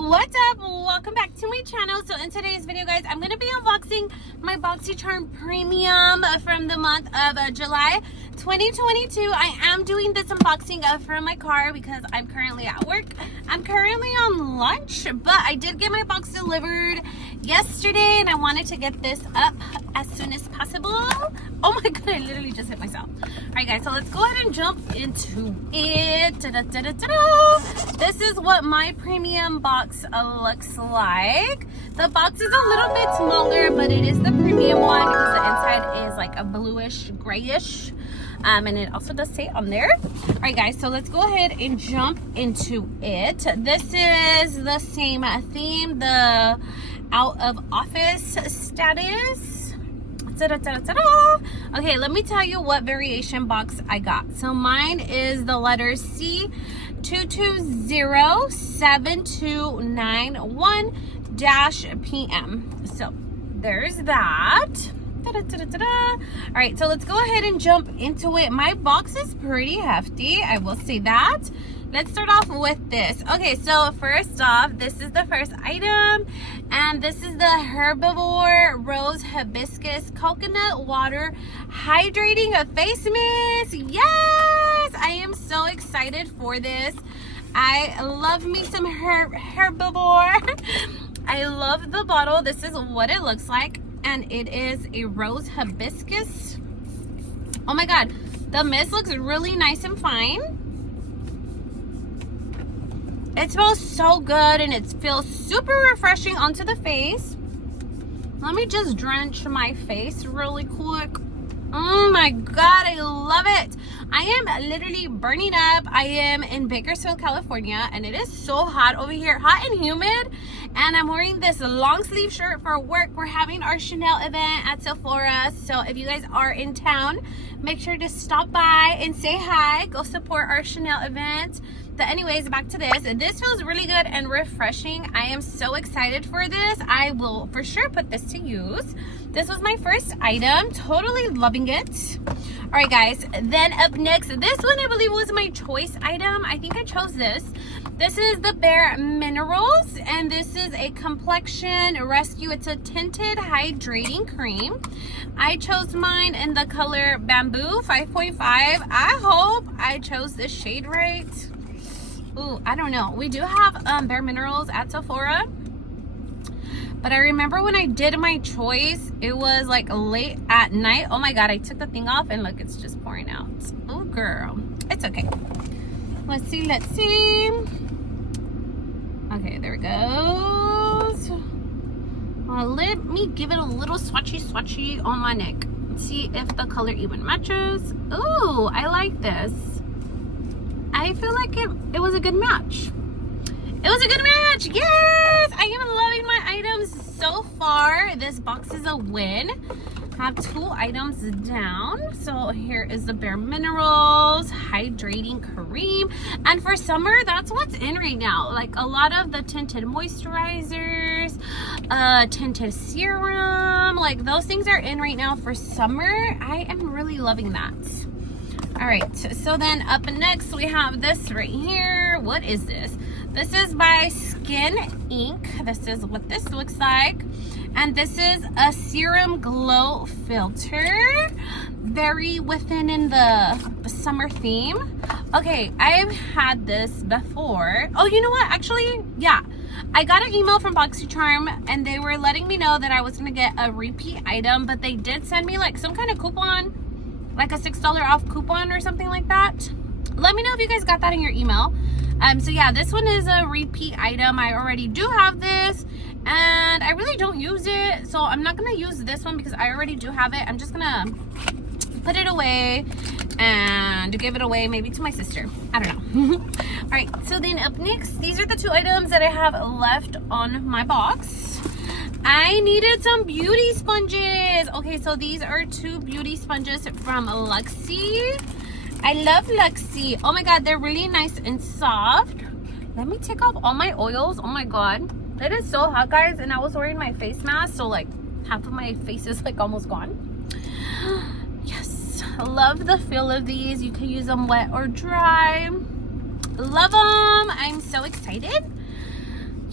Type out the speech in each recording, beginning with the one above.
what's up? Welcome back to my channel. So in today's video, guys, I'm going to be unboxing my Boxycharm Premium from the month of July 2022. I am doing this unboxing from my car because I'm currently at work. I'm currently on lunch, but I did get my box delivered yesterday and I wanted to get this up as soon as possible. Oh my god, I literally just hit myself. Alright guys, so let's go ahead and jump into it. This is what my premium box looks like. The box is a little bit smaller, but it is the premium one because the inside is like a bluish grayish. And it also does say on there. All right guys, so let's go ahead and jump into it. This is the same theme, the out of office status. Okay, let me tell you what variation box I got. So mine is the letter C2207291-PM. So there's that. All right, so let's go ahead and jump into it. My box is pretty hefty, I will say that. Let's start off with this. Okay, so first off, this is the first item, and this is the Herbivore Rose Hibiscus Coconut Water Hydrating Face Mist. Yes, I am so excited for this. I love me some Herbivore. I love the bottle. This is what it looks like. And it is a rose hibiscus. Oh my god, the mist looks really nice and fine. It smells so good and it feels super refreshing onto the face. Let me just drench my face really quick. Oh my god, I love it. I am literally burning up. I am in Bakersfield, California, and it is so hot over here, hot and humid. And I'm wearing this long sleeve shirt for work. We're having our Chanel event at Sephora. So if you guys are in town, make sure to stop by and say hi. Go support our Chanel event. But anyways, back to this. This feels really good and refreshing. I am so excited for this. I will for sure put this to use. This was my first item. Totally loving it. All right, guys. Then up next, this one I believe was my choice item. I think I chose this. This is the Bare Minerals, and this is a complexion rescue. It's a tinted hydrating cream. I chose mine in the color Bamboo 5.5. I hope I chose this shade right. Ooh, I don't know. We do have Bare Minerals at Sephora. But I remember when I did my choice, it was like late at night. Oh my god, I took the thing off and look, it's just pouring out. Oh girl, it's okay. Let's see. Okay, there it goes. Let me give it a little swatchy on my neck. Let's see if the color even matches. Ooh, I like this. I feel like it was a good match. It was a good match. Yes, I am loving my items so far. This box is a win. I have 2 items down. So here is the Bare Minerals Hydrating Cream. And for summer, that's what's in right now. Like a lot of the tinted moisturizers, tinted serum, like those things are in right now for summer. I am really loving that. All right, so then up next we have this right here. What is this? This is by Skin Inc. This is what this looks like. And this is a Serum Glow Filter. Very within in the summer theme. Okay, I've had this before. Oh, you know what? Actually, yeah. I got an email from Boxycharm and they were letting me know that I was going to get a repeat item. But they did send me like some kind of coupon. Like a $6 off coupon or something like that. Let me know if you guys got that in your email. So yeah, this one is a repeat item. I already do have this and I really don't use it, so I'm not gonna use this one because I already do have it. I'm just gonna put it away and give it away maybe to my sister. I don't know. All right, so then up next, these are the 2 items that I have left on my box. I needed some beauty sponges. Okay, so these are 2 beauty sponges from Luxie. I love Luxie. Oh my god, they're really nice and soft. Let me take off all my oils. Oh my god, it is so hot, guys, and I was wearing my face mask, so like half of my face is like almost gone. Yes, I love the feel of these. You can use them wet or dry. Love them. I'm so excited.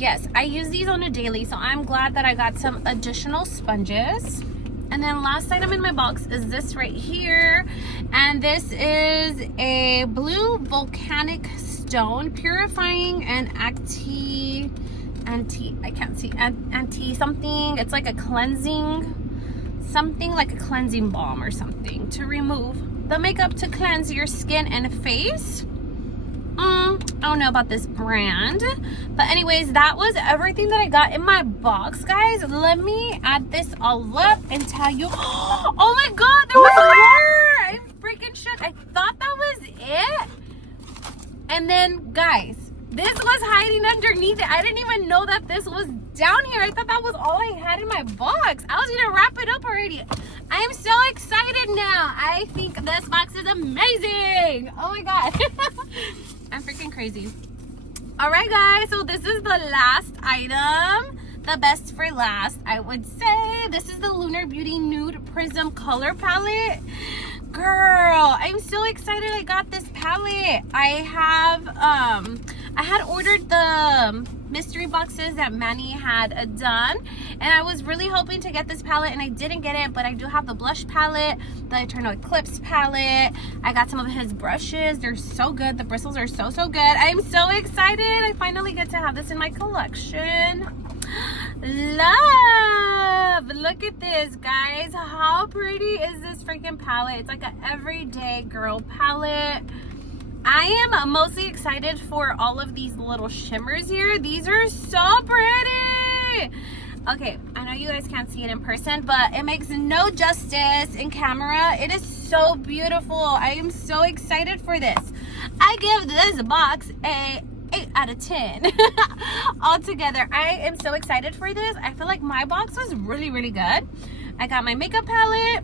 yes, I use these on a daily, so I'm glad that I got some additional sponges. And then last item in my box is this right here, and this is a blue volcanic stone, purifying and anti something. It's like a cleansing, something like a cleansing balm or something to remove the makeup, to cleanse your skin and face. I don't know about this brand, but anyways, that was everything that I got in my box, guys. Let me add this all up and tell you. Oh my god, there was more! I'm freaking shook. I thought that was it, and then guys, this was hiding underneath it. I didn't even know that this was down here. I thought that was all I had in my box. I was gonna wrap it up already. I am so excited now. I think this box is amazing. Oh my god. I'm freaking crazy. All right, guys, so this is the last item, the best for last, I would say. This is the Lunar Beauty Nude Prism Color Palette. Girl, I'm so excited I got this palette. I had ordered the mystery boxes that Manny had done, and I was really hoping to get this palette, and I didn't get it, but I do have the blush palette, the Eternal Eclipse palette. I got some of his brushes. They're so good. The bristles are so good. I'm so excited. I finally get to have this in my collection. Love, look at this, guys. How pretty is this freaking palette? It's like an everyday girl palette. I am mostly excited for all of these little shimmers here. These are so pretty. Okay, I know you guys can't see it in person, but it makes no justice in camera. It is so beautiful. I am so excited for this. I give this box a 8 out of 10 altogether. I am so excited for this. I feel like my box was really good. I got my makeup palette,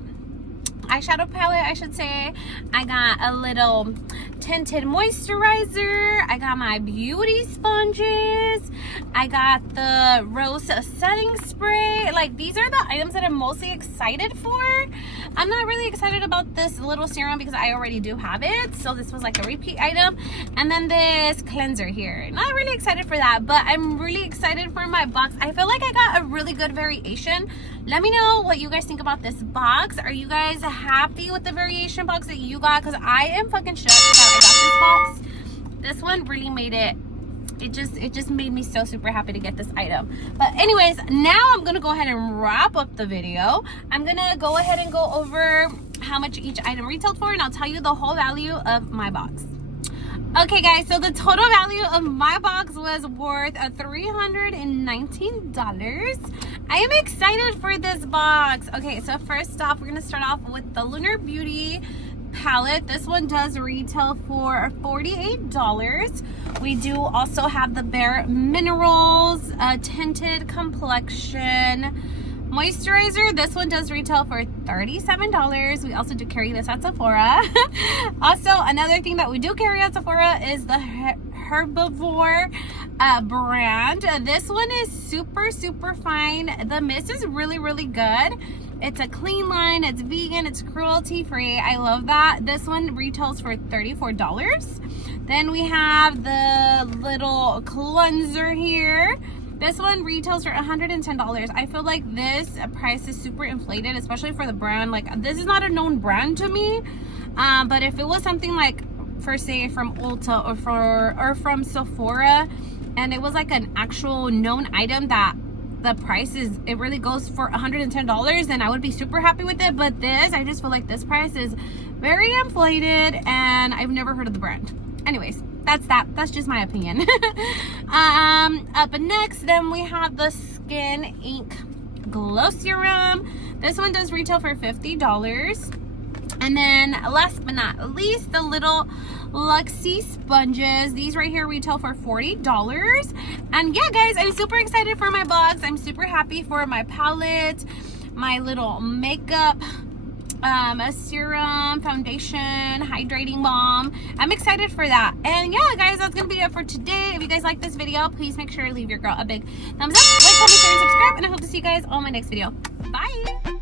eyeshadow palette, I should say. I got a little tinted moisturizer. I got my beauty sponges. I got the rose setting spray. Like, these are the items that I'm mostly excited for. I'm not really excited about this little serum because I already do have it, so this was like a repeat item. And then this cleanser here, not really excited for that, but I'm really excited for my box. I feel like I got a really good variation. Let me know what you guys think about this box. Are you guys happy with the variation box that you got? Because I am fucking shocked that I got this box. This one really made it just made me so super happy to get this item. But anyways, now I'm gonna go ahead and wrap up the video. I'm gonna go ahead and go over how much each item retailed for, and I'll tell you the whole value of my box. Okay guys, so the total value of my box was worth $319. I am excited for this box. Okay, so first off, we're gonna start off with the Lunar Beauty palette. This one does retail for $48. We do also have the Bare Minerals tinted complexion moisturizer. This one does retail for $37. We also do carry this at Sephora. Also, another thing that we do carry at Sephora is the Herbivore brand. This one is super fine. The mist is really good. It's a clean line, it's vegan, it's cruelty free. I love that. This one retails for $34. Then we have the little cleanser here. This one retails for $110. I feel like this price is super inflated, especially for the brand. Like, this is not a known brand to me, but if it was something like, for say, from Ulta or from Sephora, and it was like an actual known item that the price is, it really goes for $110, then I would be super happy with it. But this, I just feel like this price is very inflated, and I've never heard of the brand. Anyways, that's just my opinion. Up next, then we have the Skin Ink Glow Serum. This one does retail for $50. And then last but not least, the little Luxie sponges. These right here retail for $40. And yeah, guys, I'm super excited for my box. I'm super happy for my palette, my little makeup, a serum, foundation, hydrating balm. I'm excited for that. And yeah, guys, that's gonna be it for today. If you guys like this video, please make sure to leave your girl a big thumbs up, like, comment, share, and subscribe. And I hope to see you guys on my next video. Bye.